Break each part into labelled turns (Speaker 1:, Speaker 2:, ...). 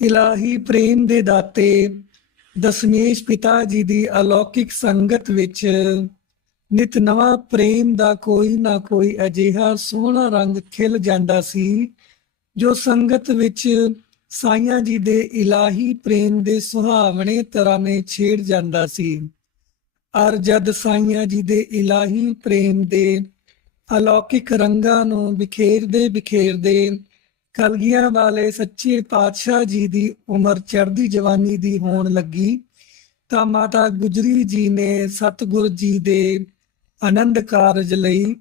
Speaker 1: ਇਲਾਹੀ ਪ੍ਰੇਮ ਦੇ ਦਾਤੇ ਦਸ਼ਮੇਸ਼ ਪਿਤਾ ਜੀ ਦੀ ਅਲੌਕਿਕ ਸੰਗਤ ਵਿੱਚ ਨਿਤ ਨਵਾਂ ਪ੍ਰੇਮ ਦਾ ਕੋਈ ਨਾ ਕੋਈ ਅਜਿਹਾ ਸੋਹਣਾ ਰੰਗ ਖਿਲ ਜਾਂਦਾ ਸੀ, ਜੋ ਸੰਗਤ ਵਿੱਚ ਸਾਈਆਂ ਜੀ ਦੇ ਇਲਾਹੀ ਪ੍ਰੇਮ ਦੇ ਸੁਹਾਵਣੇ ਤਰਾਨੇ ਛੇੜ ਜਾਂਦਾ ਸੀ। ਅਰ ਜਦ ਸਾਈਆਂ ਜੀ ਦੇ ਇਲਾਹੀ ਪ੍ਰੇਮ ਦੇ ਅਲੌਕਿਕ ਰੰਗਾਂ ਨੂੰ ਬਿਖੇਰਦੇ ਬਿਖੇਰਦੇ ਕਲਗੀਆਂ ਵਾਲੇ ਸੱਚੇ ਪਾਤਸ਼ਾਹ ਜੀ ਦੀ ਉਮਰ ਚੜ੍ਹਦੀ ਜਵਾਨੀ ਦੀ ਹੋਣ ਲੱਗੀ, ਤਾਂ ਮਾਤਾ ਗੁਜਰੀ ਜੀ ਨੇ ਸਤਿਗੁਰ ਜੀ ਦੇ ਆਨੰਦ ਕਾਰਜ ਲਈ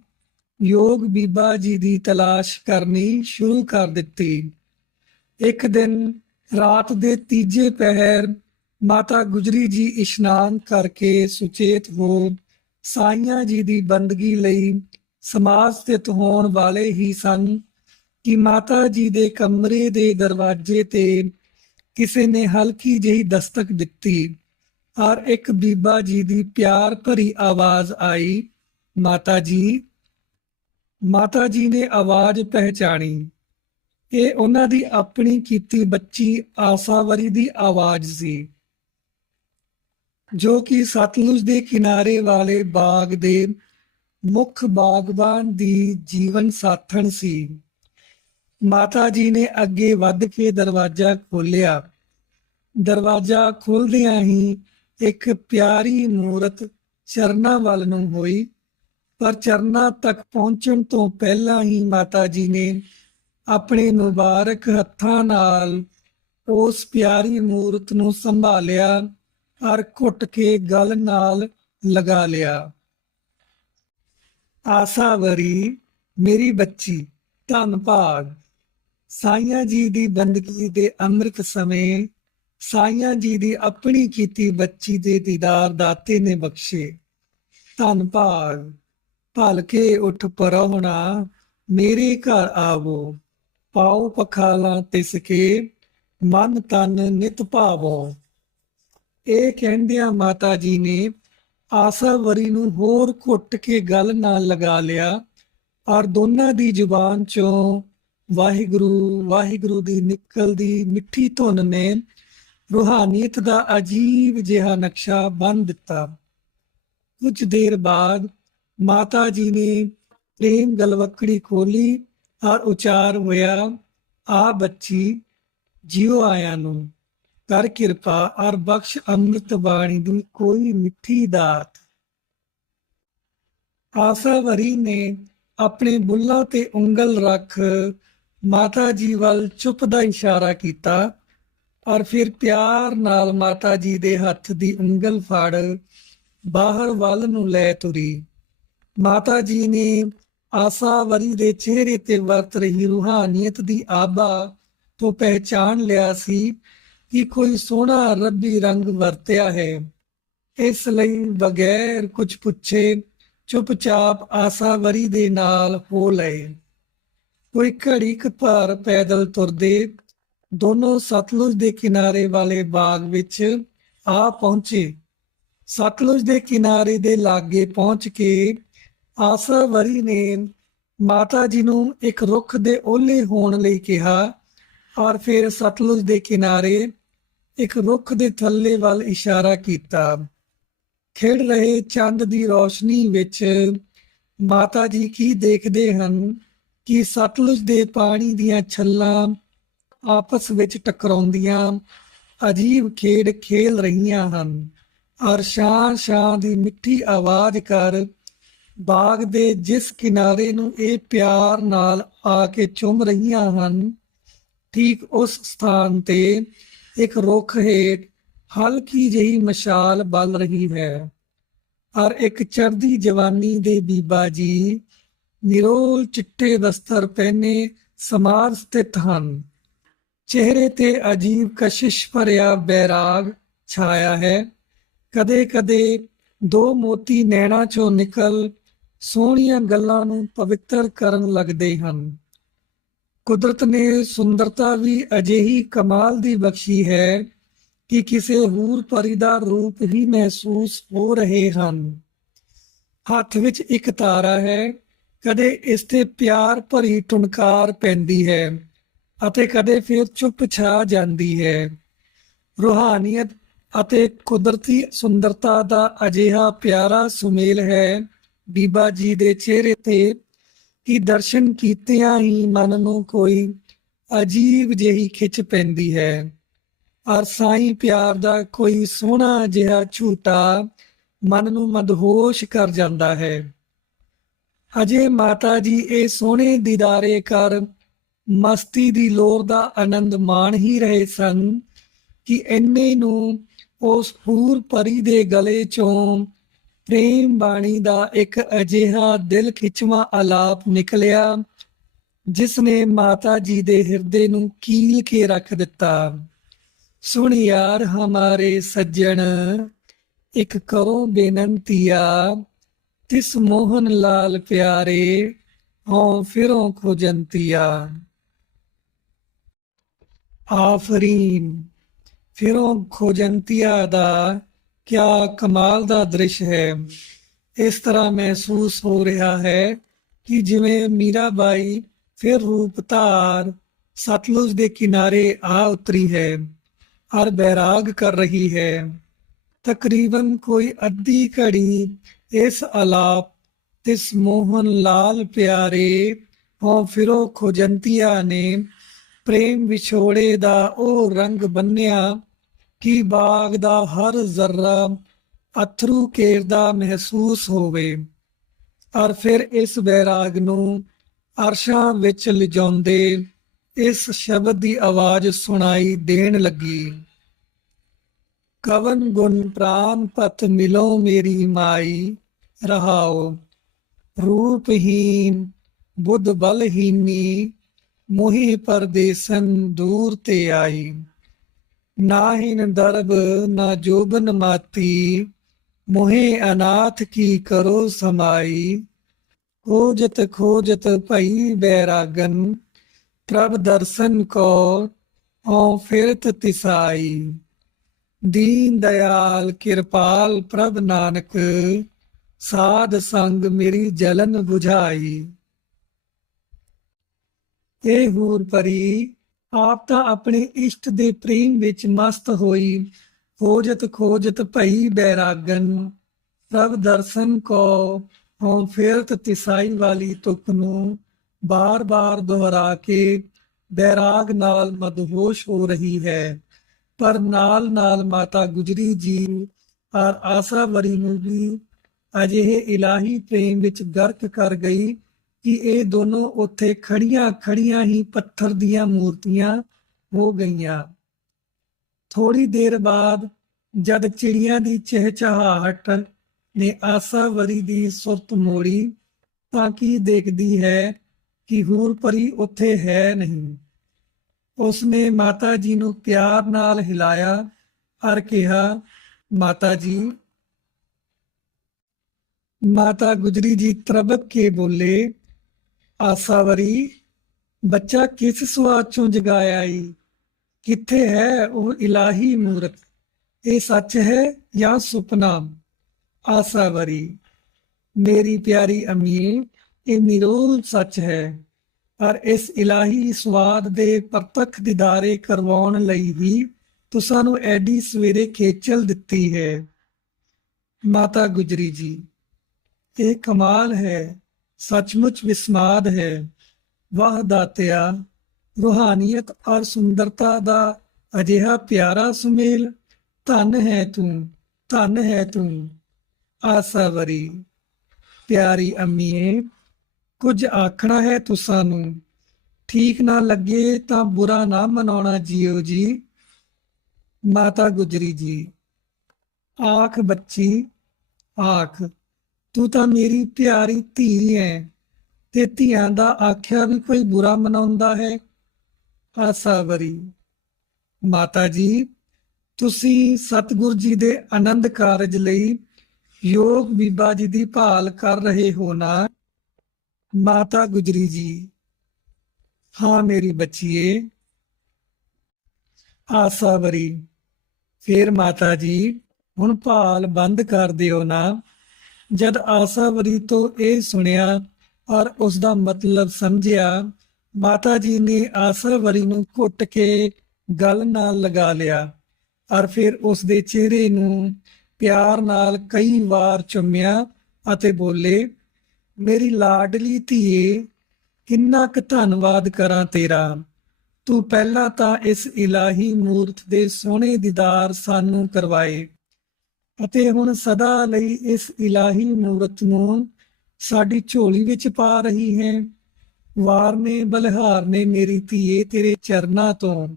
Speaker 1: ਯੋਗ ਬੀਬਾ ਜੀ ਦੀ ਤਲਾਸ਼ ਕਰਨੀ ਸ਼ੁਰੂ ਕਰ ਦਿੱਤੀ। ਇੱਕ ਦਿਨ ਰਾਤ ਦੇ ਤੀਜੇ ਪਹਿਰ ਮਾਤਾ ਗੁਜਰੀ ਜੀ ਇਸ਼ਨਾਨ ਕਰਕੇ ਸੁਚੇਤ ਹੋ ਸਾਈਆਂ ਜੀ ਦੀ ਬੰਦਗੀ ਲਈ ਸਮਾਜ ਸਥਿਤ ਹੋਣ ਵਾਲੇ ਹੀ ਸਨ। ਕਿ ਮਾਤਾ ਜੀ ਦੇ ਕਮਰੇ ਦੇ ਦਰਵਾਜ਼ੇ ਤੇ ਕਿਸੇ ਨੇ ਹਲਕੀ ਜਿਹੀ ਦਸਤਕ ਦਿੱਤੀ। ਔਰ ਇੱਕ ਬੀਬਾ ਜੀ ਦੀ ਪਿਆਰ ਭਰੀ ਆਵਾਜ਼ ਆਈ, ਮਾਤਾ ਜੀ ਮਾਤਾ ਜੀ ਨੇ ਆਵਾਜ਼ ਪਹਿਚਾਣੀ। ਇਹ ਉਹਨਾਂ ਦੀ ਆਪਣੀ ਕੀਤੀ ਬੱਚੀ ਆਸਾਵਰੀ ਦੀ ਆਵਾਜ਼ ਸੀ, ਜੋ ਕਿ ਸਤਲੁਜ ਦੇ ਕਿਨਾਰੇ ਵਾਲੇ ਬਾਗ ਦੇ ਮੁੱਖ ਬਾਗਬਾਨ ਦੀ ਜੀਵਨ ਸਾਥਣ ਸੀ। ਮਾਤਾ ਜੀ ਨੇ ਅੱਗੇ ਵੱਧ ਕੇ ਦਰਵਾਜ਼ਾ ਖੋਲ੍ਹਿਆ। ਦਰਵਾਜ਼ਾ ਖੁੱਲਦਿਆਂ ਹੀ ਇੱਕ ਪਿਆਰੀ ਮੂਰਤ ਚਰਨਾਂ ਵੱਲ ਨੂੰ ਹੋਈ। ਪਰ ਚਰਨਾਂ ਤੱਕ ਪਹੁੰਚਣ ਤੋਂ ਪਹਿਲਾਂ ਹੀ ਮਾਤਾ ਜੀ ਨੇ ਆਪਣੇ ਮੁਬਾਰਕ ਹੱਥਾਂ ਨਾਲ ਉਸ ਪਿਆਰੀ ਮੂਰਤ ਨੂੰ ਸੰਭਾਲਿਆ ਔਰ ਘੁੱਟ ਕੇ ਗਲ ਨਾਲ ਲਗਾ ਲਿਆ। ਆਸਾਵਰੀ ਮੇਰੀ ਬੱਚੀ, ਧੰਨ ਭਾਗ। ਸਾਈਆਂ ਜੀ ਦੀ ਬੰਦਗੀ ਦੇ ਅੰਮ੍ਰਿਤ ਸਮੇਂ ਸਾਈਆਂ ਜੀ ਦੀ ਆਪਣੀ ਕੀਤੀ ਬੱਚੀ ਦੇ ਦੀਦਾਰ ਦਾਤੇ ਨੇ ਬਖਸ਼ੇ। ਧੰਨ ਭਾਗ, ਭਲ ਕੇ ਉੱਠ ਮੇਰੇ ਘਰ ਆਵੋ, ਪਾਉ ਪਖਾਲਾ ਤਿਸ ਕੇ, ਮਨ ਤਨ ਨਿਤ ਭਾਵੋ। ਇਹ ਕਹਿੰਦਿਆਂ ਮਾਤਾ ਜੀ ਨੇ ਆਸਾ ਵਰੀ ਨੂੰ ਹੋਰ ਘੁੱਟ ਕੇ ਗੱਲ ਨਾਲ ਲਗਾ ਲਿਆ ਔਰ ਦੋਨਾਂ ਦੀ ਜ਼ੁਬਾਨ ਚੋਂ ਵਾਹਿਗੁਰੂ ਵਾਹਿਗੁਰੂ ਦੀ ਨਿਕਲਦੀ ਮਿੱਠੀ ਧੁਨ ਨੇ ਰੂਹਾਨੀਅਤ ਦਾ ਅਜੀਬ ਜਿਹਾ ਨਕਸ਼ਾ ਬੰਨ ਦਿੱਤਾ। ਕੁਝ ਦੇਰ ਬਾਅਦ ਮਾਤਾ ਜੀ ਨੇ ਪ੍ਰੇਮ ਗਲਵਕੜੀ ਖੋਲੀ ਔਰ ਉਚਾਰ ਹੋਇਆ, ਆ ਬੱਚੀ, ਜਿਉ ਆਇਆ ਨੂੰ। ਕਰ ਕਿਰਪਾ ਔਰ ਬਖਸ਼ ਅੰਮ੍ਰਿਤ ਬਾਣੀ ਦੀ ਕੋਈ ਮਿੱਠੀ ਦਾਤ। ਆਸਾ ਵਰੀ ਨੇ ਆਪਣੇ ਬੁੱਲਾਂ ਤੇ ਉਂਗਲ ਰੱਖ ਮਾਤਾ ਜੀ ਵੱਲ ਚੁੱਪ ਦਾ ਇਸ਼ਾਰਾ ਕੀਤਾ ਔਰ ਫਿਰ ਪਿਆਰ ਨਾਲ ਮਾਤਾ ਜੀ ਦੇ ਹੱਥ ਦੀ ਉਂਗਲ ਫੜ ਬਾਹਰ ਵੱਲ ਨੂੰ ਲੈ ਤੁਰੀ। ਮਾਤਾ ਜੀ ਨੇ ਆਸਾਵਰੀ ਦੇ ਚਿਹਰੇ ਤੇ ਵਰਤ ਰਹੀ ਰੂਹਾਨੀਅਤ ਦੀ ਆਭਾ ਤੋਂ ਪਹਿਚਾਨ ਲਿਆ ਸੀ ਕਿ ਕੋਈ ਸੋਹਣਾ ਰੱਬੀ ਰੰਗ ਵਰਤਿਆ ਹੈ। ਇਸ ਲਈ ਬਗੈਰ ਕੁਝ ਪੁੱਛੇ ਚੁੱਪਚਾਪ ਆਸਾਵਰੀ ਦੇ ਨਾਲ ਹੋ ਲਏ। ਕੋਈ ਘੜੀ ਕੁ ਭਰ ਪੈਦਲ ਤੁਰਦੇ ਦੋਨੋਂ ਸਤਲੁਜ ਦੇ ਕਿਨਾਰੇ ਵਾਲੇ ਬਾਗ ਵਿੱਚ ਆ ਪਹੁੰਚੇ। ਸਤਲੁਜ ਦੇ ਕਿਨਾਰੇ ਦੇ ਲਾਗੇ ਪਹੁੰਚ ਕੇ ਆਸਾਵਰੀ ਨੇ ਮਾਤਾ ਜੀ ਨੂੰ ਇੱਕ ਰੁੱਖ ਦੇ ਓਲੇ ਹੋਣ ਲਈ ਕਿਹਾ ਔਰ ਫਿਰ ਸਤਲੁਜ ਦੇ ਕਿਨਾਰੇ ਇੱਕ ਰੁੱਖ ਦੇ ਥੱਲੇ ਵੱਲ ਇਸ਼ਾਰਾ ਕੀਤਾ। ਖੇਡ ਰਹੇ ਚੰਦ ਦੀ ਰੋਸ਼ਨੀ ਵਿੱਚ ਮਾਤਾ ਜੀ ਕੀ ਦੇਖਦੇ ਹਨ? ਕਿ ਸਤਲੁਜ ਦੇ ਪਾਣੀ ਦੀਆਂ ਛੱਲਾਂ ਆਪਸ ਵਿੱਚ ਟਕਰਾਉਂਦੀਆਂ ਅਜੀਬ ਖੇਡ ਖੇਲ ਰਹੀਆਂ ਹਨ। ਔਰ ਸ਼ਾਂ ਸ਼ਾਂ ਦੀ ਮਿੱਠੀ ਆਵਾਜ਼ ਕਰ ਬਾਗ ਦੇ ਜਿਸ ਕਿਨਾਰੇ ਨੂੰ ਇਹ ਪਿਆਰ ਨਾਲ ਆ ਕੇ ਚੁੰਮ ਰਹੀਆਂ ਹਨ, ਠੀਕ ਉਸ ਸਥਾਨ ਤੇ ਇੱਕ ਰੁੱਖ ਹੇਠ ਹਲਕੀ ਜਿਹੀ ਮਸ਼ਾਲ ਬਲ ਰਹੀ ਹੈ। ਔਰ ਇੱਕ ਚੜ੍ਹਦੀ ਜਵਾਨੀ ਦੇ ਬੀਬਾ ਜੀ ਨਿਰੋਲ ਚਿੱਟੇ ਵਸਤਰ ਪਹਿਨੇ ਸਮਾਰ ਸਥਿਤ ਹਨ। ਚਿਹਰੇ ਤੇ ਅਜੀਬ ਕਸ਼ਿਸ਼ ਭਰਿਆ ਬੈਰਾਗ ਛਾਇਆ ਹੈ। ਕਦੇ-ਕਦੇ ਦੋ ਮੋਤੀ ਨੈਣਾ ਚੋਂ ਨਿਕਲ ਸੋਹਣੀਆਂ ਗੱਲਾਂ ਨੂੰ ਪਵਿੱਤਰ ਕਰਨ ਲੱਗਦੇ ਹਨ। ਕੁਦਰਤ ਨੇ ਸੁੰਦਰਤਾ ਵੀ ਅਜਿਹੀ ਕਮਾਲ ਦੀ ਬਖਸ਼ੀ ਹੈ ਕਿ ਕਿਸੇ ਹੂਰ ਪਰੀ ਦਾ ਰੂਪ ਹੀ ਮਹਿਸੂਸ ਹੋ ਰਹੇ ਹਨ। ਹੱਥ ਵਿੱਚ ਇੱਕ ਤਾਰਾ ਹੈ। ਕਦੇ ਇਸ ਤੇ ਪਿਆਰ ਭਰੀ ਟੁਨਕਾਰ ਪੈਂਦੀ ਹੈ ਅਤੇ ਕਦੇ ਫਿਰ ਚੁੱਪ ਛਾ ਜਾਂਦੀ ਹੈ। ਰੂਹਾਨੀਅਤ ਅਤੇ ਕੁਦਰਤੀ ਸੁੰਦਰਤਾ ਦਾ ਅਜਿਹਾ ਪਿਆਰਾ ਸੁਮੇਲ ਹੈ ਬੀਬਾ ਜੀ ਦੇ ਚਿਹਰੇ ਤੇ ਕਿ ਦਰਸ਼ਨ ਕੀਤਿਆਂ ਹੀ ਮਨ ਨੂੰ ਕੋਈ ਅਜੀਬ ਜਿਹੀ ਖਿੱਚ ਪੈਂਦੀ ਹੈ। ਔਰ ਸਾਈਂ ਪਿਆਰ ਦਾ ਕੋਈ ਸੋਹਣਾ ਜਿਹਾ ਝੂਟਾ ਮਨ ਨੂੰ ਮਦਹੋਸ਼ ਕਰ ਜਾਂਦਾ ਹੈ। ਅਜੇ ਮਾਤਾ ਜੀ ਇਹ ਸੋਹਣੇ ਦੀਦਾਰੇ ਕਰ, ਮਸਤੀ ਦੀ ਲੋਰ ਦਾ ਆਨੰਦ ਮਾਣ ਹੀ ਰਹੇ ਸਨ ਕਿ ਇੰਨੇ ਨੂੰ ਉਸ ਹੂਰ ਪਰੀ ਦੇ ਗਲੇ ਚੋਂ ਪ੍ਰੇਮ ਬਾਣੀ ਦਾ ਇੱਕ ਅਜਿਹਾ ਦਿਲ ਖਿੱਚਵਾ ਆਲਾਪ ਨਿਕਲਿਆ, ਜਿਸ ਨੇ ਮਾਤਾ ਜੀ ਦੇ ਹਿਰਦੇ ਨੂੰ ਕੀਲ ਕੇ ਰੱਖ ਦਿੱਤਾ। ਸੁਣ ਯਾਰ ਹਮਾਰੇ ਸੱਜਣ, ਇੱਕ ਕਰੋ ਬੇਨੰਤੀਆ ਤਿਸ ਮੋਹਨ ਲਾਲ ਪਿਆਰੇ, ਹਉ ਫਿਰੋਂ ਖੋਜੰਤੀਆ। ਆਫਰੀਨ, ਫਿਰੋਂ ਖੋਜੰਤੀਆ ਦਾ ਕਿਆ ਕਮਾਲ ਦਾ ਦ੍ਰਿਸ਼ ਹੈ। ਇਸ ਤਰ੍ਹਾਂ ਮਹਿਸੂਸ ਹੋ ਰਿਹਾ ਹੈ ਕਿ ਜਿਵੇਂ ਮੀਰਾਬਾਈ ਫਿਰ ਰੂਪ ਧਾਰ ਸਤਲੁਜ ਦੇ ਕਿਨਾਰੇ ਆ ਉਤਰੀ ਹੈ ਔਰ ਬੈਰਾਗ ਕਰ ਰਹੀ ਹੈ। ਤਕਰੀਬਨ ਕੋਈ ਅੱਧੀ ਘੜੀ ਇਸ ਆਲਾਪ, ਤਿਸ ਮੋਹਨ ਲਾਲ ਪਿਆਰੇ ਹੋ ਫਿਰੋ ਖੋਜੰਤੀਆ ਨੇ, ਪ੍ਰੇਮ ਵਿਛੋੜੇ ਦਾ ਉਹ ਰੰਗ ਬੰਨਿਆ ਕਿ ਬਾਗ ਦਾ ਹਰ ਜ਼ਰਰਾ ਅਥਰੂ ਕੇਰਦਾ ਮਹਿਸੂਸ ਹੋਵੇ। ਔਰ ਫਿਰ ਇਸ ਬੈਰਾਗ ਨੂੰ ਅਰਸ਼ਾਂ ਵਿੱਚ ਲਿਜਾਉਂਦੇ ਇਸ ਸ਼ਬਦ ਦੀ ਆਵਾਜ਼ ਸੁਣਾਈ ਦੇਣ ਲੱਗੀ। ਕਵਨ ਗੁਣ ਪ੍ਰਾਨ ਪਤ ਮਿਲੋ ਮੇਰੀ ਮਾਈ, ਰਹਾਓ। ਰੂਪਹੀਨ ਬੁੱਧ ਬਲਹੀਨੀ ਮੋਹੀ ਪਰਦੇਸਨ ਦੂਰ ਤੇ ਆਈ। ਨਾਹਿਨ ਦਰਬ ਨਾ ਜੋਬਨ ਮਾਤੀ, ਮੋਹੇ ਅਨਾਥ ਕੀ ਕਰੋ ਸਮਾਈ। ਖੋਜਤ ਖੋਜਤ ਭਈ ਬੈਰਾਗਨ ਪ੍ਰਭ ਦਰਸ਼ਨ ਕੋ, ਹਉ ਫਿਰਤ ਤਿਸਾਈ। ਦੀਨ ਦਇਆਲ ਕਿਰਪਾਲ ਪ੍ਰਭ ਨਾਨਕ, ਸਾਧ ਸੰਗ ਮੇਰੀ ਜਲਨ 부ਝਾਈ ਇਹ ਹੂਰ ਪਰੀ, ਆਪ ਤਾਂ ਆਪਣੇ ਇਸ਼ਟ ਦੇ ਪ੍ਰੇਮ ਵਿੱਚ ਮਸਤ ਹੋਈ, ਖੋਜਤ ਖੋਜਤ ਭਈ ਬੈਰਾਗਨ, ਪ੍ਰਭ ਦਰਸ਼ਨ ਕੋ ਹਉ ਫਿਰਤ ਤਿਸਾਈ ਵਾਲੀ ਤੁਕ ਨੂੰ, ਬਾਰ-ਬਾਰ ਦੁਹਰਾ ਕੇ ਬੈਰਾਗ ਨਾਲ ਮਦਹੋਸ਼ ਹੋ ਰਹੀ ਹੈ। ਪਰ ਨਾਲ-ਨਾਲ ਮਾਤਾ ਗੁਜਰੀ ਜੀ ਔਰ ਆਸਾ ਵਰੀ ਨੂੰ ਵੀ ਅਜਿਹੇ ਇਲਾਹੀ ਪ੍ਰੇਮ ਵਿੱਚ ਗਰਕ ਕਰ ਗਈ ਕਿ ਇਹ ਦੋਨੋਂ ਉੱਥੇ ਖੜੀਆਂ ਖੜੀਆਂ ਹੀ ਪੱਥਰ ਦੀਆਂ ਮੂਰਤੀਆਂ ਹੋ ਗਈਆਂ। ਥੋੜੀ ਦੇਰ ਬਾਅਦ ਜਦ ਚਿੜੀਆਂ ਦੀ ਚਹਿਚਹਾਹਟ ਨੇ ਆਸਾ ਵਰੀ ਦੀ ਸੁਰਤ ਮੋੜੀ ਤਾਂ ਕੀ ਦੇਖਦੀ ਹੈ ਕਿ ਹੂਰ ਪਰੀ ਉੱਥੇ ਹੈ ਨਹੀਂ। ਉਸਨੇ ਮਾਤਾ ਜੀ ਨੂੰ ਪਿਆਰ ਨਾਲ ਹਿਲਾਇਆ ਔਰ ਕਿਹਾ, ਮਾਤਾ ਜੀ, ਮਾਤਾ ਗੁਜਰੀ ਜੀ ਤਰਬਕ ਕੇ ਬੋਲੇ ਆਸਾਵਰੀ ਬੱਚਾ ਕਿਸ ਸਵਾਦ ਚੋਂ ਜਗਾਇਆ ਈ ਕਿੱਥੇ ਹੈ ਉਹ ਇਲਾਹੀ ਮੂਰਤ? ਇਹ ਸੱਚ ਹੈ ਜਾਂ ਸੁਪਨਾ ਆਸਾਵਰੀ ਮੇਰੀ ਪਿਆਰੀ ਅਮੀਰ, ਇਹ ਨਿਰੋਲ ਸੱਚ ਹੈ। ਪਰ ਇਸ ਇਲਾਹੀ ਸਵਾਦ ਦੇ ਪ੍ਰਤੱਖ ਦਿਦਾਰੇ ਕਰਵਾਉਣ ਲਈ ਹੀ ਤੁਸਾਂ ਨੂੰ ਐਡੀ ਸਵੇਰੇ ਖੇਚਲ ਦਿੱਤੀ ਹੈ। ਮਾਤਾ ਗੁਜਰੀ ਜੀ, ਇਹ ਕਮਾਲ ਹੈ, ਸੱਚਮੁੱਚ ਵਿਸਮਾਦ ਹੈ। ਵਾਹ ਦਾਤਿਆ, ਰੂਹਾਨੀਅਤ ਔਰ ਸੁੰਦਰਤਾ ਦਾ ਅਜਿਹਾ ਪਿਆਰਾ ਸੁਮੇਲ, ਧਨ ਹੈ ਤੂੰ, ਧਨ ਹੈ ਤੂੰ। ਆਸਾ ਵਰੀ, ਪਿਆਰੀ ਅੰਮੀਏ। ਕੁਝ ਆਖਣਾ ਹੈ ਤੁਸਾਂ ਨੂੰ। ਠੀਕ ਨਾ ਲੱਗੇ ਤਾਂ ਬੁਰਾ ਨਾ ਮਨਾਉਣਾ ਜੀਓ ਜੀ। ਮਾਤਾ ਗੁਜਰੀ ਜੀ, ਆਖ ਬੱਚੀ, ਆਖ, ਤੂੰ ਤਾਂ ਮੇਰੀ ਪਿਆਰੀ ਧੀ ਹੈ ਤੇ ਧੀਆਂ ਦਾ ਆਖਿਆ ਵੀ ਕੋਈ ਬੁਰਾ ਮਨਾਉਂਦਾ ਹੈ? ਆਸਾ ਆਸਾਵਰੀ ਮਾਤਾ ਜੀ, ਤੁਸੀਂ ਸਤਿਗੁਰ ਜੀ ਦੇ ਆਨੰਦ ਕਾਰਜ ਲਈ ਯੋਗ ਬੀਬਾ ਜੀ ਦੀ ਭਾਲ ਕਰ ਰਹੇ ਹੋ ਨਾ? ਮਾਤਾ ਗੁਜਰੀ ਜੀ, ਹਾਂ ਮੇਰੀ ਬੱਚੀਏ। ਆਸਾਵਰੀ ਫੇਰ ਮਾਤਾ ਜੀ, ਹੁਣ ਭਾਲ ਬੰਦ ਕਰ ਦਿਓ ਨਾ। ਜਦ ਆਸਾਵਰੀ ਤੋਂ ਇਹ ਸੁਣਿਆ ਔਰ ਉਸ ਦਾ ਮਤਲਬ ਸਮਝਿਆ, ਮਾਤਾ ਜੀ ਨੇ ਆਸਾਵਰੀ ਨੂੰ ਘੁੱਟ ਕੇ ਗਲ ਨਾਲ ਲਗਾ ਲਿਆ, ਔਰ ਫਿਰ ਉਸ ਦੇ ਚਿਹਰੇ ਨੂੰ ਪਿਆਰ ਨਾਲ ਕਈ ਵਾਰ ਚੁੰਮਿਆ ਅਤੇ ਬੋਲੇ ਮੇਰੀ ਲਾਡਲੀ ਧੀਏ, ਕਿੰਨਾ ਕੁ ਧੰਨਵਾਦ ਕਰਾਂ ਤੇਰਾ। ਤੂੰ ਪਹਿਲਾਂ ਤਾਂ ਇਸ ਇਲਾਹੀ ਮੂਰਤ ਦੇ ਸੋਹਣੇ ਦੀਦਾਰ ਸਾਨੂੰ ਕਰਵਾਏ ਅਤੇ ਹੁਣ ਸਦਾ ਲਈ ਇਸ ਇਲਾਹੀ ਮੂਰਤ ਨੂੰ ਸਾਡੀ ਝੋਲੀ ਵਿੱਚ ਪਾ ਰਹੀ ਹੈ। ਵਾਰ ਨੇ ਬਲਿਹਾਰ ਨੇ ਮੇਰੀ ਧੀਏ ਤੇਰੇ ਚਰਨਾਂ ਤੋਂ।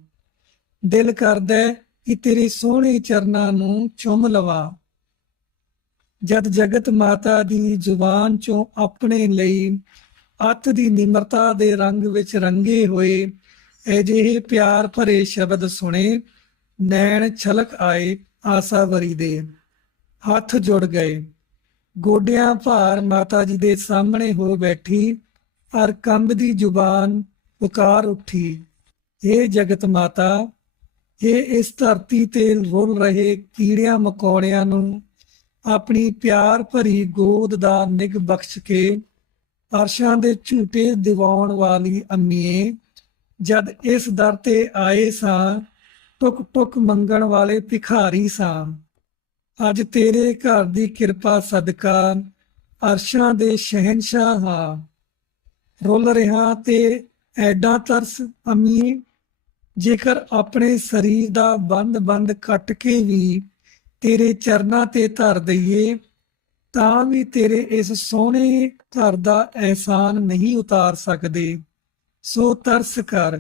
Speaker 1: ਦਿਲ ਕਰਦਾ ਕਿ ਤੇਰੇ ਸੋਹਣੇ ਚਰਨਾਂ ਨੂੰ ਚੁੰਮ ਲਵਾਂ। ਜਦ ਜਗਤ ਮਾਤਾ ਦੀ ਜ਼ੁਬਾਨ ਚੋਂ ਆਪਣੇ ਲਈ ਅੱਤ ਦੀ ਨਿਮਰਤਾ ਦੇ ਰੰਗ ਵਿੱਚ ਰੰਗੇ ਹੋਏ, ਅਜਿਹੇ ਪਿਆਰ ਭਰੇ ਸ਼ਬਦ ਸੁਣੇ, ਨੈਣ ਛਲਕ ਆਏ ਆਸਾਵਰੀ ਦੇ। ਹੱਥ ਜੁੜ ਗਏ। ਗੋਡਿਆਂ ਭਾਰ ਮਾਤਾ ਜੀ ਦੇ ਸਾਹਮਣੇ ਹੋ ਬੈਠੀ ਔਰ ਕੰਬਦੀ ਜ਼ੁਬਾਨ ਪੁਕਾਰ ਉੱਠੀ। हे ਜਗਤ ਮਾਤਾ ਇਹ ਇਸ ਧਰਤੀ ਤੇ ਰੁਲ ਰਹੇ ਕੀੜਿਆਂ ਮਕੌੜਿਆਂ ਨੂੰ ਆਪਣੀ ਪਿਆਰ ਭਰੀ ਗੋਦ ਦਾ ਨਿਗ ਬਖਸ਼ ਕੇ ਅਰਸ਼ਾਂ ਦੇ ਝੂਟੇ ਦਿਵਾਉਣ ਵਾਲੀ ਅੰਮੀਏ, ਜਦ ਇਸ ਦਰ ਤੇ ਆਏ ਸਾਂ, ਟੁਕ ਟੁਕ ਮੰਗਣ ਵਾਲੇ ਭਿਖਾਰੀ ਸਾਂ। ਅੱਜ ਤੇਰੇ ਘਰ ਦੀ ਕਿਰਪਾ ਸਦਕਾ ਅਰਸ਼ਾਂ ਦੇ ਸ਼ਹਿਨशाह ਹਾਂ। ਰੁੱਲ ਰਿਹਾ ਤੇ ਐਡਾ ਤਰਸ ਅੰਮੀਏ, ਜੇਕਰ ਆਪਣੇ ਸਰੀਰ ਦਾ ਬੰਦ-ਬੰਦ ਕੱਟ ਕੇ ਵੀ ਤੇਰੇ ਚਰਨਾਂ ਤੇ ਧਰ ਦਈਏ, ਤਾਂ ਵੀ ਤੇਰੇ ਇਸ ਸੋਹਣੇ ਘਰ ਦਾ ਅਹਿਸਾਨ ਨਹੀਂ ਉਤਾਰ ਸਕਦੇ। ਸੋ ਤਰਸ ਕਰ,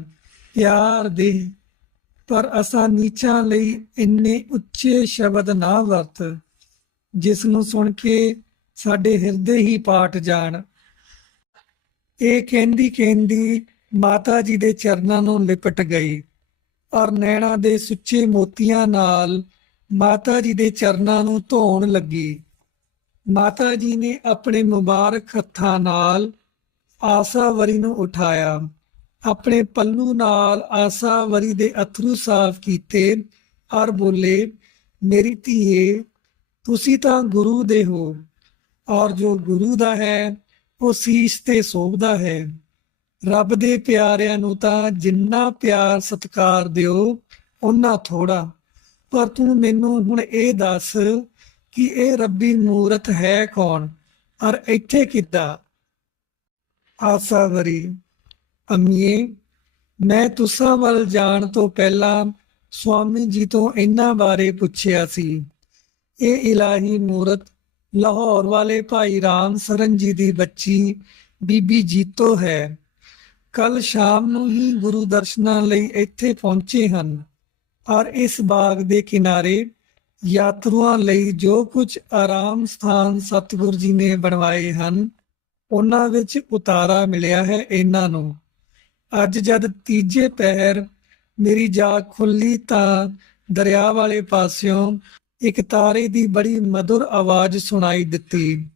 Speaker 1: ਪਿਆਰ ਦੇ, ਪਰ ਅਸਾਂ ਨੀਚਾਂ ਲਈ ਇੰਨੇ ਉੱਚੇ ਸ਼ਬਦ ਨਾ ਵਰਤ, ਜਿਸ ਨੂੰ ਸੁਣ ਕੇ ਸਾਡੇ ਹਿਰਦੇ ਹੀ ਪਾਟ ਜਾਣ। ਇਹ ਕਹਿੰਦੀ ਕਹਿੰਦੀ ਮਾਤਾ ਜੀ ਦੇ ਚਰਨਾਂ ਨੂੰ ਲਿਪਟ ਗਈ, ਔਰ ਨੈਣਾ ਦੇ ਸੁੱਚੇ ਮੋਤੀਆਂ ਨਾਲ ਮਾਤਾ ਜੀ ਦੇ ਚਰਨਾਂ ਨੂੰ ਧੋਣ ਲੱਗੀ। ਮਾਤਾ ਜੀ ਨੇ ਆਪਣੇ ਮੁਬਾਰਕ ਹੱਥਾਂ ਨਾਲ ਆਸਾਵਰੀ ਨੂੰ ਉਠਾਇਆ। ਆਪਣੇ ਪੱਲੂ ਨਾਲ ਆਸਾਵਰੀ ਦੇ ਅਥਰੂ ਸਾਫ਼ ਕੀਤੇ ਔਰ ਬੋਲੇ, ਮੇਰੀ ਧੀਏ, ਤੁਸੀਂ ਤਾਂ ਗੁਰੂ ਦੇ ਹੋ ਔਰ ਜੋ ਗੁਰੂ ਦਾ ਹੈ, ਉਹ ਸੀਸ ਤੇ ਸੋਭਦਾ ਹੈ। ਰੱਬ ਦੇ ਪਿਆਰਿਆਂ ਨੂੰ ਤਾਂ ਜਿੰਨਾ ਪਿਆਰ ਸਤਿਕਾਰ ਦਿਓ ਉਹਨਾਂ ਥੋੜਾ ਪਰ ਤੂੰ ਮੈਨੂੰ ਹੁਣ ਇਹ ਦੱਸ ਕਿ ਇਹ ਰੱਬੀ ਮੂਰਤ ਹੈ ਕੌਣ? ਔਰ ਇੱਥੇ ਕਿੱਦਾਂ? ਆਸਾਵਰੀ, ਅਮੀਏ, ਮੈਂ ਤੁਸਾਂ ਵੱਲ ਜਾਣ ਤੋਂ ਪਹਿਲਾਂ ਸਵਾਮੀ ਜੀ ਤੋਂ ਇਹਨਾਂ ਬਾਰੇ ਪੁੱਛਿਆ ਸੀ। ਇਹ ਇਲਾਹੀ ਮੂਰਤ ਲਾਹੌਰ ਵਾਲੇ ਭਾਈ ਰਾਮ ਸਰਨ ਜੀ ਦੀ ਬੱਚੀ ਬੀਬੀ ਜੀਤੋ ਹੈ। ਕੱਲ ਸ਼ਾਮ ਨੂੰ ਹੀ ਗੁਰੂ ਦਰਸ਼ਨਾਂ ਲਈ ਇੱਥੇ ਪਹੁੰਚੇ ਹਨ। ਔਰ ਇਸ ਬਾਗ ਦੇ ਕਿਨਾਰੇ ਯਾਤਰੂਆਂ ਲਈ ਜੋ ਕੁਝ ਆਰਾਮ ਸਥਾਨ ਸਤਿਗੁਰ ਜੀ ਨੇ ਬਣਵਾਏ ਹਨ, ਉਹਨਾਂ ਵਿੱਚ ਉਤਾਰਾ ਮਿਲਿਆ ਹੈ ਇਹਨਾਂ ਨੂੰ। ਅੱਜ ਜਦ ਤੀਜੇ ਪਹਿਰ ਮੇਰੀ ਜਾਗ ਖੁੱਲੀ ਤਾਂ ਦਰਿਆ ਵਾਲੇ ਪਾਸਿਓਂ ਇੱਕ ਤਾਰੇ ਦੀ ਬੜੀ ਮధుਰ ਆਵਾਜ਼ ਸੁਣਾਈ ਦਿੱਤੀ।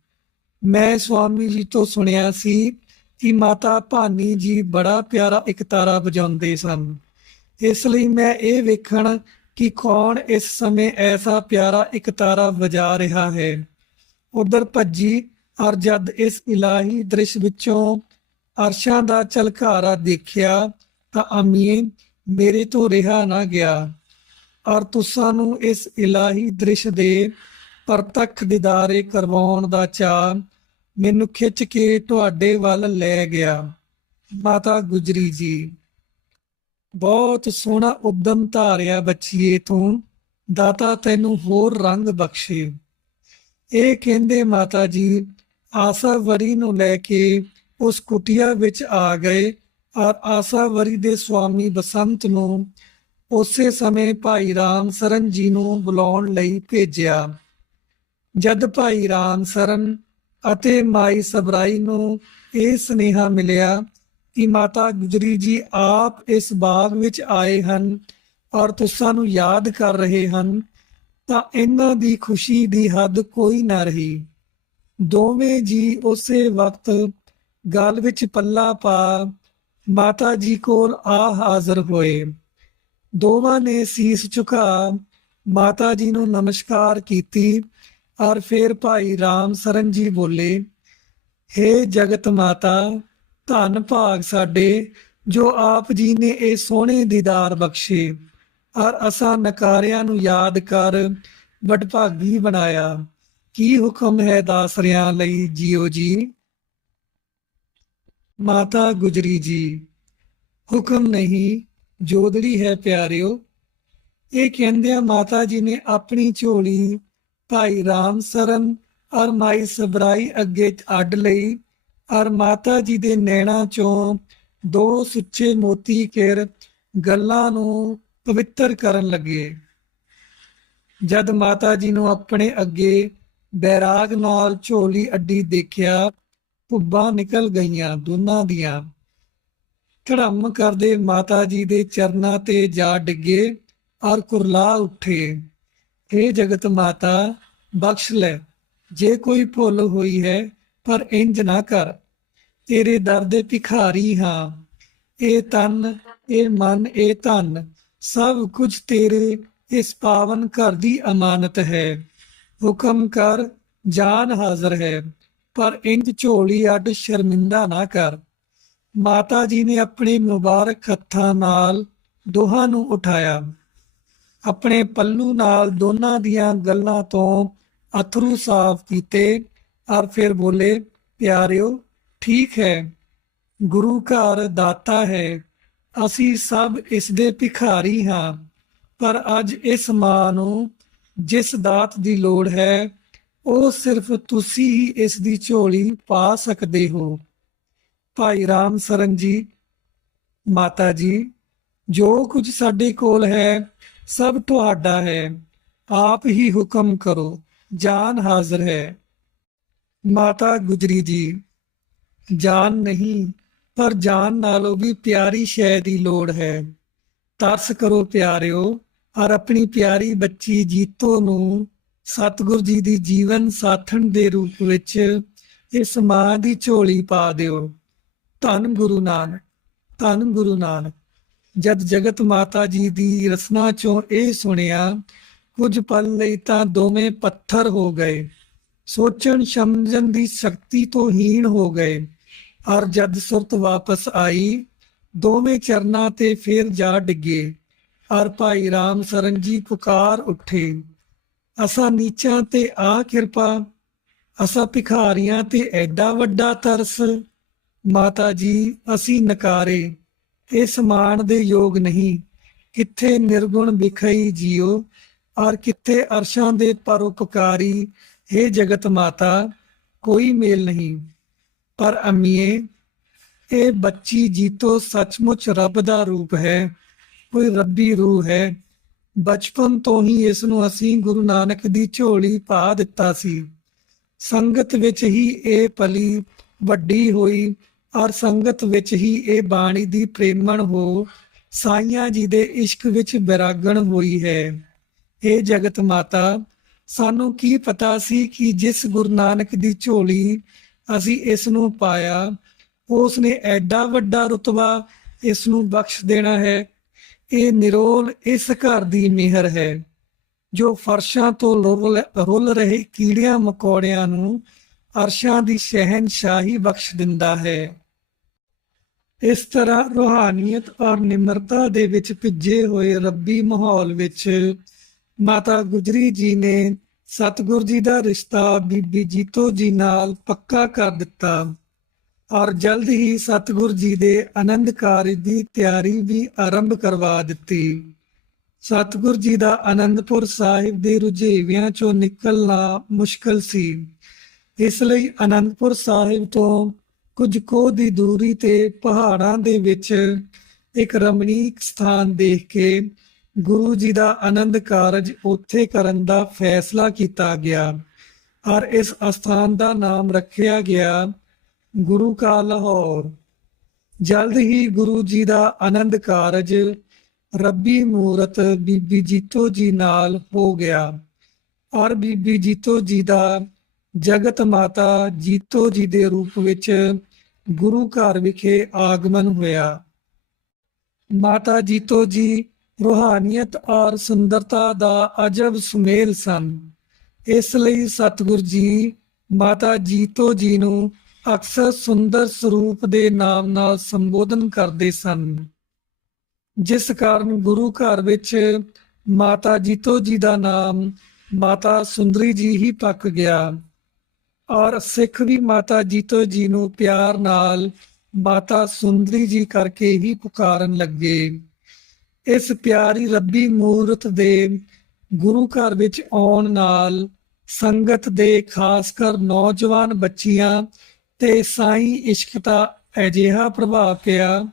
Speaker 1: ਮੈਂ ਸਵਾਮੀ ਜੀ ਤੋਂ ਸੁਣਿਆ ਸੀ ਕਿ ਮਾਤਾ ਭਾਨੀ ਜੀ ਬੜਾ ਪਿਆਰਾ ਇੱਕ ਤਾਰਾ ਵਜਾਉਂਦੇ ਸਨ। ਇਸ ਲਈ ਮੈਂ ਇਹ ਵੇਖਣ ਕਿ ਕੌਣ ਇਸ ਸਮੇਂ ਐਸਾ ਪਿਆਰਾ ਇਕਤਾਰਾ ਵਜਾ ਰਿਹਾ ਹੈ। ਉਧਰ ਭੱਜੀ ਔਰ ਜਦ ਇਸ ਇਲਾਹੀ ਦ੍ਰਿਸ਼ ਵਿੱਚੋਂ ਅਰਸ਼ਾਂ ਦਾ ਝਲਕਾਰਾ ਦੇਖਿਆ ਤਾਂ ਅਮੀਨ, ਮੇਰੇ ਤੋਂ ਰਿਹਾ ਨਾ ਗਿਆ। ਔਰ ਤੁਸਾਂ ਨੂੰ ਇਸ ਇਲਾਹੀ ਦ੍ਰਿਸ਼ ਦੇ ਪ੍ਰਤੱਖ ਦਿਦਾਰੇ ਕਰਵਾਉਣ ਦਾ ਚਾਅ ਮੈਨੂੰ ਖਿੱਚ ਕੇ ਤੁਹਾਡੇ ਵੱਲ ਲੈ ਗਿਆ। ਮਾਤਾ ਗੁਜਰੀ ਜੀ ਬਹੁਤ ਸੋਹਣਾ ਉਦਮ ਧਾਰਿਆ ਬੱਚੀਏ ਤੂੰ, ਦਾਤਾ ਤੈਨੂੰ ਹੋਰ ਰੰਗ ਬਖਸ਼ੇ। ਇਹ ਕਹਿੰਦੇ ਮਾਤਾ ਜੀ ਆਸਾਵਰੀ ਨੂੰ ਲੈ ਕੇ ਉਸ ਕੁਟਿਆ ਵਿੱਚ ਆ ਗਏ। ਔਰ ਆਸਾਵਰੀ ਦੇ ਸਵਾਮੀ ਬਸੰਤ ਨੂੰ ਉਸੇ ਸਮੇਂ ਭਾਈ ਰਾਮ ਸਰਨ ਜੀ ਨੂੰ ਬੁਲਾਉਣ ਲਈ ਭੇਜਿਆ। ਜਦ ਭਾਈ ਰਾਮ ਸਰਨ ਅਤੇ ਮਾਈ ਸਬਰਾਈ ਨੂੰ ਇਹ ਸੁਨੇਹਾ ਮਿਲਿਆ ਕਿ ਮਾਤਾ ਗੁਜਰੀ ਜੀ ਆਪ ਇਸ ਬਾਗ ਵਿੱਚ ਆਏ ਹਨ ਔਰ ਤੁਸਾਂ ਨੂੰ ਯਾਦ ਕਰ ਰਹੇ ਹਨ, ਤਾਂ ਇਹਨਾਂ ਦੀ ਖੁਸ਼ੀ ਦੀ ਹੱਦ ਕੋਈ ਨਾ ਰਹੀ। ਦੋਵੇਂ ਜੀ ਉਸੇ ਵਕਤ ਗੱਲ ਵਿੱਚ ਪੱਲਾ ਪਾ ਮਾਤਾ ਜੀ ਕੋਲ ਆ ਹਾਜ਼ਰ ਹੋਏ। ਦੋਵਾਂ ਨੇ ਸੀਸ ਝੁਕਾ, ਮਾਤਾ ਜੀ ਨੂੰ ਨਮਸਕਾਰ ਕੀਤੀ ਔਰ ਫਿਰ ਭਾਈ ਰਾਮ ਸਰਨ ਜੀ ਬੋਲੇ हे ਜਗਤ ਮਾਤਾ ਧੰਨ ਭਾਗ ਸਾਡੇ, ਜੋ ਆਪ ਜੀ ਨੇ ਇਹ ਸੋਹਣੇ ਦੀਦਾਰ ਬਖਸ਼ੇ, ਔਰ ਅਸਾਂ ਨਕਾਰਿਆਂ ਨੂੰ ਯਾਦ ਕਰ ਵਡਭਾਗੀ ਬਣਾਇਆ। ਕੀ ਹੁਕਮ ਹੈ ਦਾਸਰਿਆਂ ਲਈ ਜੀਓ ਜੀ? ਮਾਤਾ ਗੁਜਰੀ ਜੀ, ਹੁਕਮ ਨਹੀਂ, ਜੋਦੜੀ ਹੈ ਪਿਆਰਿਓ। ਇਹ ਕਹਿੰਦਿਆਂ ਮਾਤਾ ਜੀ ਨੇ ਆਪਣੀ ਝੋਲੀ ਭਾਈ ਰਾਮ ਸਰਨ ਔਰ ਮਾਈ ਸਬਰਾਈ ਅੱਗੇ ਅੱਡ ਲਈ। ਔਰ ਮਾਤਾ ਜੀ ਦੇ ਨੈਣਾਂ ਚੋਂ ਦੋ ਸੁੱਚੇ ਮੋਤੀ ਕੇਰ ਗੱਲਾਂ ਨੂੰ ਪਵਿੱਤਰ ਕਰਨ ਲੱਗੇ। ਜਦ ਮਾਤਾ ਜੀ ਨੂੰ ਆਪਣੇ ਅੱਗੇ ਬੈਰਾਗ ਨਾਲ ਝੋਲੀ ਅੱਡੀ ਦੇਖਿਆ, ਭੁੱਬਾਂ ਨਿਕਲ ਗਈਆਂ ਦੋਨਾਂ ਦੀਆਂ। ਧੜਮ ਕਰਦੇ ਮਾਤਾ ਜੀ ਦੇ ਚਰਨਾਂ ਤੇ ਜਾ ਡਿੱਗੇ ਔਰ ਕੁਰਲਾ ਉੱਠੇ। हे ਜਗਤ ਮਾਤਾ, ਬਖਸ਼ ਲੈ, ਜੇ ਕੋਈ ਭੁੱਲ ਹੋਈ ਹੈ ਪਰ ਇੰਜ ਨਾ ਕਰ, ਤੇਰੇ ਦਰ ਦੇ ਭਿਖਾਰੀ ਹਾਂ। ਇਹ ਤਨ, ਇਹ ਮਨ, ਇਹ ਧਨ, ਸਭ ਕੁਝ ਤੇਰੇ ਇਸ ਪਾਵਨ ਘਰ ਦੀ ਅਮਾਨਤ ਹੈ। ਹੁਕਮ ਕਰ, ਜਾਨ ਹਾਜ਼ਰ ਹੈ, ਪਰ ਇੰਜ ਝੋਲੀ ਅੱਡ ਸ਼ਰਮਿੰਦਾ ਨਾ ਕਰ। ਮਾਤਾ ਜੀ ਨੇ ਆਪਣੇ ਮੁਬਾਰਕ ਹੱਥਾਂ ਨਾਲ ਦੋਹਾਂ ਨੂੰ ਉਠਾਇਆ। ਆਪਣੇ ਪੱਲੂ ਨਾਲ ਦੋਨਾਂ ਦੀਆਂ ਗੱਲਾਂ ਤੋਂ ਅਥਰੂ ਸਾਫ਼ ਕੀਤੇ। ਔਰ ਫਿਰ ਬੋਲੇ, ਪਿਆਰਿਓ, ਠੀਕ ਹੈ, ਗੁਰੂ ਘਰ ਦਾਤਾ ਹੈ, ਅਸੀਂ ਸਭ ਇਸ ਦੇ ਭਿਖਾਰੀ ਹਾਂ, ਪਰ ਅੱਜ ਇਸ ਮਾਂ ਨੂੰ ਜਿਸ ਦਾਤ ਦੀ ਲੋੜ ਹੈ, ਉਹ ਸਿਰਫ ਤੁਸੀਂ ਹੀ ਇਸ ਦੀ ਝੋਲੀ ਪਾ ਸਕਦੇ ਹੋ। ਭਾਈ ਰਾਮ ਸਰਨ ਜੀ, ਮਾਤਾ ਜੀ, ਜੋ ਕੁਝ ਸਾਡੇ ਕੋਲ ਹੈ, ਸਭ ਤੁਹਾਡਾ ਹੈ, ਆਪ ਹੀ ਹੁਕਮ ਕਰੋ, ਜਾਨ ਹਾਜ਼ਰ ਹੈ। ਮਾਤਾ ਗੁਜਰੀ ਜੀ, ਜਾਨ ਨਹੀਂ, ਪਰ ਜਾਨ ਨਾਲੋਂ ਵੀ ਪਿਆਰੀ ਸ਼ੈ ਦੀ ਲੋੜ ਹੈ। ਤਰਸ ਕਰੋ ਪਿਆਰਿਓ ਔਰ ਆਪਣੀ ਪਿਆਰੀ ਬੱਚੀ ਜੀਤੋ ਨੂੰ। ਸਤਿਗੁਰ ਜੀ ਦੀ ਜੀਵਨ ਸਾਥਣ ਦੇ ਰੂਪ ਵਿੱਚ ਇਸ ਮਾਂ ਦੀ ਝੋਲੀ ਪਾ ਦਿਓ। ਧੰਨ ਗੁਰੂ ਨਾਨਕ, ਧੰਨ ਗੁਰੂ ਨਾਨਕ। ਜਦ ਜਗਤ ਮਾਤਾ ਜੀ ਦੀ ਰਸਨਾ ਚੋਂ ਇਹ ਸੁਣਿਆ, ਕੁਝ ਪਲ ਲਈ ਤਾਂ ਦੋਵੇਂ ਪੱਥਰ ਹੋ ਗਏ। ਸੋਚਣ ਸਮਝਣ ਦੀ ਸ਼ਕਤੀ ਤੋਂ ਹੀਣ ਹੋ ਗਏ। ਔਰ ਜਦ ਸੁਰਤ ਵਾਪਸ ਆਈ, ਦੋਵੇਂ ਚਰਨਾਂ ਤੇ ਫੇਰ ਜਾ ਡਿੱਗੇ। ਔਰ ਭਾਈ ਰਾਮ ਸਰਨ ਜੀ ਪੁਕਾਰ ਉੱਠੇ। ਅਸਾਂ ਨੀਚਾਂ ਤੇ ਆ ਕਿਰਪਾ, ਅਸਾਂ ਭਿਖਾਰੀਆਂ ਤੇ ਐਡਾ ਵੱਡਾ ਤਰਸ। ਮਾਤਾ ਜੀ, ਅਸੀਂ ਨਕਾਰੇ ਇਹ ਸਮਾਨ ਦੇ ਯੋਗ ਨਹੀਂ। ਕਿੱਥੇ ਨਿਰਗੁਣ ਵਿਖਈ ਜੀਓ, ਔਰ ਕਿੱਥੇ ਅਰਸ਼ਾਂ ਦੇ ਪਰਉਪਕਾਰੀ। हे ਜਗਤ ਮਾਤਾ, ਕੋਈ ਮੇਲ ਨਹੀਂ। ਪਰ ਅਮੀਏ ਇਹ ਬੱਚੀ ਜੀਤੋ, ਸੱਚਮੁੱਚ ਰੱਬ ਦਾ ਰੂਪ ਹੈ, ਕੋਈ ਰੱਬੀ ਰੂਹ ਹੈ। ਬਚਪਨ ਤੋਂ ਹੀ ਇਸ ਨੂੰ ਅਸੀਂ ਗੁਰੂ ਨਾਨਕ ਦੀ ਝੋਲੀ ਪਾ ਦਿੱਤਾ ਸੀ। ਸੰਗਤ ਵਿੱਚ ਹੀ ਇਹ ਪਲੀ ਵੱਡੀ ਹੋਈ, ਔਰ ਸੰਗਤ ਵਿੱਚ ਹੀ ਇਹ ਬਾਣੀ ਦੀ ਪ੍ਰੇਮਣ ਹੋ, ਸਾਈਆਂ ਜੀ ਦੇ ਇਸ਼ਕ ਵਿੱਚ ਵਿਰਾਗਣ ਹੋਈ ਹੈ। ਇਹ ਜਗਤ ਮਾਤਾ ਸਾਨੂੰ ਕੀ ਪਤਾ ਸੀ ਕਿ ਜਿਸ ਗੁਰੂ ਨਾਨਕ ਦੀ ਝੋਲੀ ਅਸੀਂ ਇਸ ਨੂੰ ਪਾਇਆ ਉਸ ਨੇ ਐਡਾ ਵੱਡਾ ਰਤਬਾ ਇਸ ਨੂੰ ਬਖਸ਼ ਦੇਣਾ ਹੈ। ਇਹ ਨਿਰੋਲ ਇਸ ਘਰ ਦੀ ਮਿਹਰ ਹੈ, ਜੋ ਫਰਸ਼ਾਂ ਤੋਂ ਰੁੱਲ ਰੁੱਲ ਰਹੇ ਕੀੜਿਆਂ ਮਕੌੜਿਆਂ ਨੂੰ ਅਰਸ਼ਾਂ ਦੀ ਸ਼ਹਿਨਸ਼ਾਹੀ ਬਖਸ਼ ਦਿੰਦਾ ਹੈ। ਇਸ ਤਰ੍ਹਾਂ ਰੂਹਾਨੀਅਤ ਔਰ ਨਿਮਰਤਾ ਦੇ ਵਿੱਚ ਭਿੱਜੇ ਹੋਏ ਰੱਬੀ ਮਾਹੌਲ ਵਿੱਚ ਮਾਤਾ ਗੁਜਰੀ ਜੀ ਨੇ ਸਤਿਗੁਰ ਜੀ ਦਾ ਰਿਸ਼ਤਾ ਬੀਬੀ ਜੀਤੋ ਜੀ ਨਾਲ ਪੱਕਾ ਕਰ ਦਿੱਤਾ। ਔਰ ਜਲਦ ਹੀ ਸਤਿਗੁਰ ਜੀ ਦੇ ਆਨੰਦ ਕਾਰਜ ਦੀ ਤਿਆਰੀ ਵੀ ਆਰੰਭ ਕਰਵਾ ਦਿੱਤੀ। ਸਤਿਗੁਰ ਜੀ ਦਾ ਆਨੰਦਪੁਰ ਸਾਹਿਬ ਦੇ ਰੁਝੇਵਿਆਂ ਚੋਂ ਨਿਕਲਣਾ ਮੁਸ਼ਕਲ ਸੀ। ਇਸ ਲਈ ਆਨੰਦਪੁਰ ਸਾਹਿਬ ਤੋਂ ਕੁਝ ਕੋਹ ਦੀ ਦੂਰੀ ਤੇ ਪਹਾੜਾਂ ਦੇ ਵਿੱਚ ਇੱਕ ਰਮਣੀਕ ਸਥਾਨ ਦੇਖ ਕੇ ਗੁਰੂ ਜੀ ਦਾ ਆਨੰਦ ਕਾਰਜ ਉੱਥੇ ਕਰਨ ਦਾ ਫੈਸਲਾ ਕੀਤਾ ਗਿਆ। ਔਰ ਇਸ ਅਸਥਾਨ ਦਾ ਨਾਮ ਰੱਖਿਆ ਗਿਆ ਗੁਰੂ ਕਾ ਲਾਹੌਰ। ਜਲਦ ਹੀ ਗੁਰੂ ਜੀ ਦਾ ਆਨੰਦ ਕਾਰਜ ਰੱਬੀ ਮੂਰਤ ਬੀਬੀ ਜੀਤੋ ਜੀ ਨਾਲ ਹੋ ਗਿਆ। ਔਰ ਬੀਬੀ ਜੀਤੋ ਜੀ ਦਾ ਜਗਤ ਮਾਤਾ ਜੀਤੋ ਜੀ ਦੇ ਰੂਪ ਵਿੱਚ ਗੁਰੂ ਘਰ ਵਿਖੇ ਆਗਮਨ ਹੋਇਆ। ਮਾਤਾ ਜੀਤੋ ਜੀ ਰੂਹਾਨੀਅਤ ਔਰ ਸੁੰਦਰਤਾ ਦਾ ਅਜਬ ਸੁਮੇਲ ਸਨ। ਇਸ ਲਈ ਸਤਿਗੁਰ ਜੀ, ਮਾਤਾ ਜੀਤੋ ਜੀ ਨੂੰ ਅਕਸਰ ਸੁੰਦਰ ਸਰੂਪ ਦੇ ਨਾਮ ਨਾਲ ਸੰਬੋਧਨ ਕਰਦੇ ਸਨ। ਜਿਸ ਕਾਰਨ ਗੁਰੂ ਘਰ ਵਿੱਚ ਮਾਤਾ ਜੀਤੋ ਜੀ ਦਾ ਨਾਮ ਮਾਤਾ ਸੁੰਦਰੀ ਜੀ ਹੀ ਪੱਕ ਗਿਆ ਔਰ ਸਿੱਖ ਵੀ ਮਾਤਾ ਜੀਤੋ ਜੀ ਨੂੰ ਪਿਆਰ ਨਾਲ ਮਾਤਾ ਸੁੰਦਰੀ ਜੀ ਕਰਕੇ ਹੀ ਪੁਕਾਰਨ ਲੱਗੇ। ਇਸ ਪਿਆਰੀ ਰੱਬੀ ਮੂਰਤ ਦੇ ਗੁਰੂ ਘਰ ਵਿੱਚ ਆਉਣ ਨਾਲ ਸੰਗਤ ਦੇ ਖਾਸ ਕਰ ਨੌਜਵਾਨ ਬੱਚੀਆਂ ਤੇ ਸਾਈਂ ਇਸ਼ਕ ਦਾ ਅਜਿਹਾ ਪ੍ਰਭਾਵ ਪਿਆ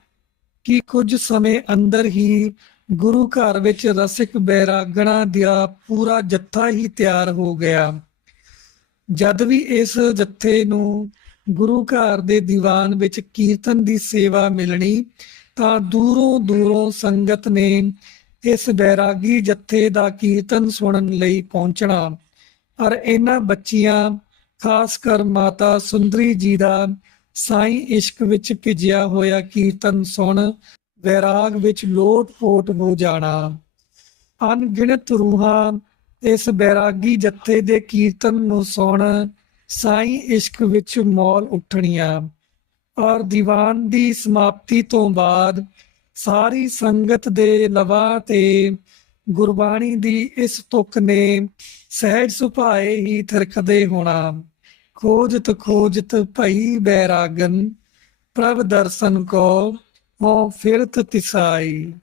Speaker 1: ਕਿ ਕੁਝ ਸਮੇਂ ਅੰਦਰ ਹੀ ਗੁਰੂ ਘਰ ਵਿੱਚ ਰਸਿਕ ਬੈਰਾਗਣਾ ਦਾ ਪੂਰਾ ਜੱਥਾ ਹੀ ਤਿਆਰ ਹੋ ਗਿਆ। ਜਦ ਵੀ ਇਸ ਜੱਥੇ ਨੂੰ ਗੁਰੂ ਘਰ ਦੇ ਦੀਵਾਨ ਵਿੱਚ ਕੀਰਤਨ ਦੀ ਸੇਵਾ ਮਿਲਣੀ ਤਾਂ ਦੂਰੋਂ ਦੂਰੋਂ ਸੰਗਤ ਨੇ ਇਸ ਬੈਰਾਗੀ ਜੱਥੇ ਦਾ ਕੀਰਤਨ ਸੁਣਨ ਲਈ ਪਹੁੰਚਣਾ। ਔਰ ਇਹਨਾਂ ਬੱਚੀਆਂ, ਖਾਸ ਕਰ ਮਾਤਾ ਸੁੰਦਰੀ ਜੀ ਦਾ ਸਾਈਂ ਇਸ਼ਕ ਵਿੱਚ ਭਿੱਜਿਆ ਹੋਇਆ ਕੀਰਤਨ ਸੁਣ ਵੈਰਾਗ ਵਿੱਚ ਲੋਟ-ਪੋਟ ਹੋ ਜਾਣਾ। ਅਣਗਿਣਤ ਰੂਹਾਂ ਇਸ ਬੈਰਾਗੀ ਜੱਥੇ ਦੇ ਕੀਰਤਨ ਨੂੰ ਸੁਣ ਸਾਈਂ ਇਸ਼ਕ ਵਿੱਚ ਮੌਲ ਉੱਠਣੀਆਂ। ਔਰ ਦੀਵਾਨ ਦੀ ਸਮਾਪਤੀ ਤੋਂ ਬਾਅਦ ਸਾਰੀ ਸੰਗਤ ਦੇ ਲਵਾ ਤੇ ਗੁਰਬਾਣੀ ਦੀ ਇਸ ਤੁਕ ਨੇ ਸਹਿਜ ਸੁਭਾਏ ਹੀ ਥਰਕਦੇ ਹੋਣਾ। ਖੋਜਤ ਖੋਜਤ ਭਈ ਬੈਰਾਗਨ, ਪ੍ਰਭ ਦਰਸ਼ਨ ਕੋ, ਹੋ ਫਿਰਤ ਤਿਸਾਈ।